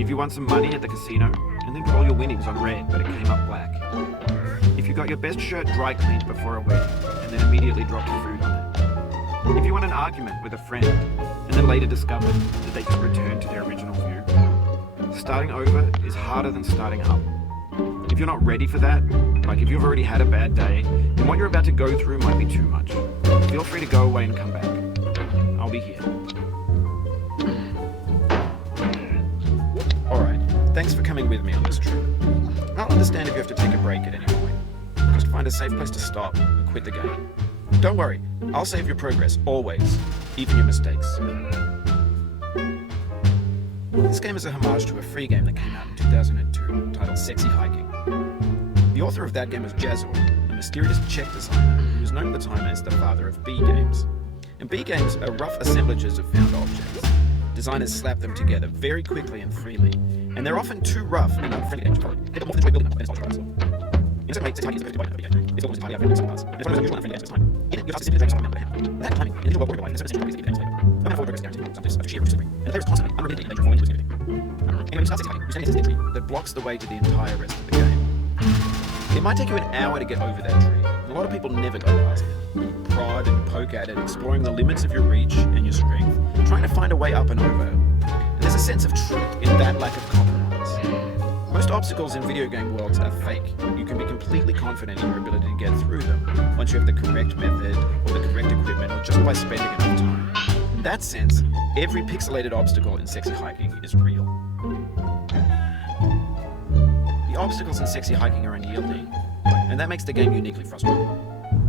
If you won some money at the casino and then put all your winnings on red but it came up black. If you got your best shirt dry cleaned before a wedding and then immediately dropped food on it. If you won an argument with a friend and then later discovered that they just returned to their original view. Starting over is harder than starting up. If you're not ready for that, like if you've already had a bad day, then what you're about to go through might be too much. Feel free to go away and come back. I'll be here. Alright, thanks for coming with me on this trip. I'll understand if you have to take a break at any point. Just find a safe place to stop and quit the game. Don't worry, I'll save your progress, always, even your mistakes. This game is a homage to a free game that came out in 2002, titled Sexy Hiking. The author of that game was Jazor, a mysterious Czech designer who was known at the time as the father of B games. And B games are rough assemblages of found objects. Designers slap them together very quickly and freely, and they're often too rough and unfriendly games to follow. They more enjoy building them and it's also in a certain way, Sexy Hiking is a very by game. It's almost entirely outfitted in some parts, and it's one of those unusual and unfriendly games of its time. In it, your task is simply to take someone down with a hammer. That timing, in a digital world where there's certain essential ways to get games later. No matter what progress is guaranteed, some after sheer or slippery, and the player is constantly, unremittingly in danger of falling into losing everything. And when you start Sexy Hiking, you're standing against this tree that blocks the way to the entire rest of the game. It might take you an hour to get over that tree, and a lot of people never go past it. You prod and poke at it, exploring the limits of your reach and your strength, trying to find a way up and over. And there's a sense of truth in that lack of compromise. Most obstacles in video game worlds are fake. You can be completely confident in your ability to get through them once you have the correct method or the correct equipment or just by spending enough time. In that sense, every pixelated obstacle in Sexy Hiking is real. The obstacles in Sexy Hiking are unyielding, and that makes the game uniquely frustrating.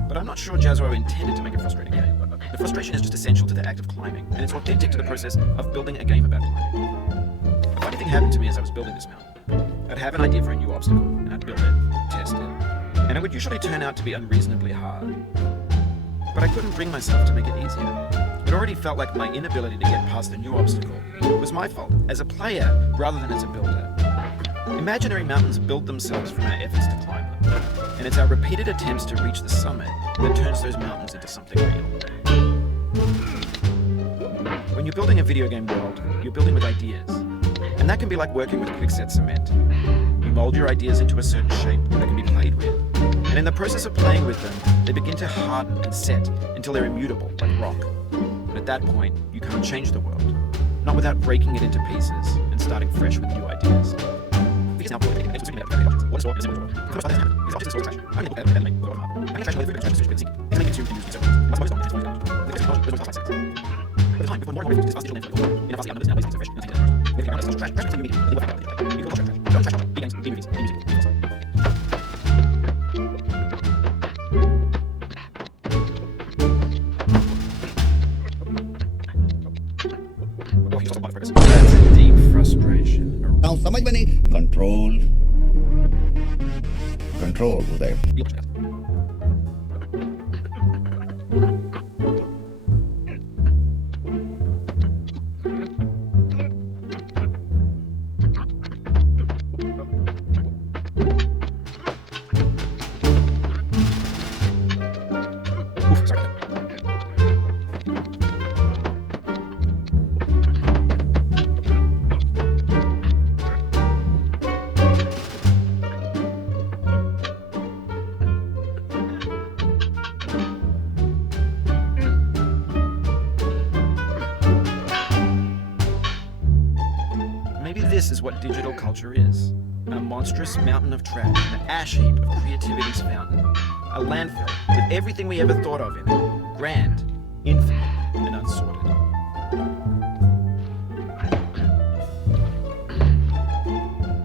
But I'm not sure Jazro intended to make a frustrating game. The frustration is just essential to the act of climbing, and it's authentic to the process of building a game about climbing. A funny thing happened to me as I was building this mountain. I'd have an idea for a new obstacle, and I'd build it, test it, and it would usually turn out to be unreasonably hard. But I couldn't bring myself to make it easier. It already felt like my inability to get past the new obstacle was my fault, as a player rather than as a builder. Imaginary mountains build themselves from our efforts to climb them, and it's our repeated attempts to reach the summit that turns those mountains into something real. When you're building a video game world, you're building with ideas, and that can be like working with quickset cement. You mold your ideas into a certain shape that can be played with, and in the process of playing with them, they begin to harden and set until they're immutable, like rock. But at that point, you can't change the world, not without breaking it into pieces and starting fresh with new ideas. That's a deep frustration. समझ में नहीं control Uday This is what digital culture is. A monstrous mountain of trash, an ash heap of creativity's fountain. A landfill with everything we ever thought of in it. Grand, infinite, and unsorted.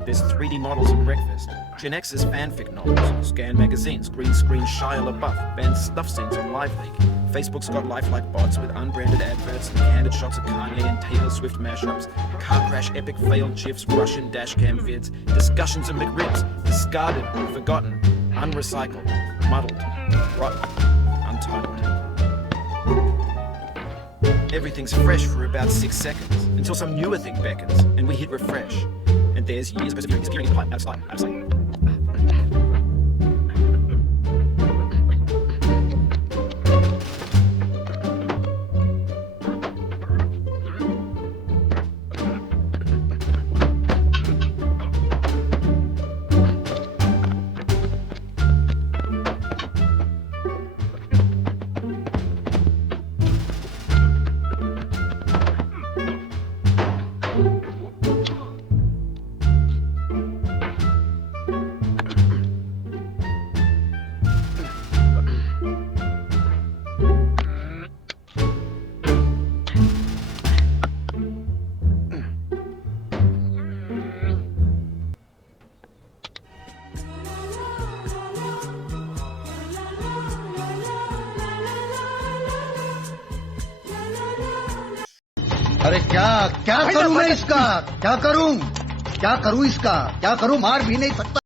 There's 3D models at breakfast, Gen X's fanfic novels, scan magazines, green screen Shia LaBeouf, banned stuff scenes on LiveLeak. Facebook's got lifelike bots with unbranded adverts and candid shots of Kanye and Taylor Swift mashups, car crash epic failed GIFs, Russian dashcam vids, discussions of McRibs, discarded, forgotten, unrecycled, muddled, rotten, untitled. Everything's fresh for about 6 seconds, until some newer thing beckons, and we hit refresh. And there's years persevering, disappearing in the pipe, out of sight, out of sight. अरे क्या क्या करूं मैं इसका, क्या करूं इसका, क्या करूं, मार भी नहीं सकता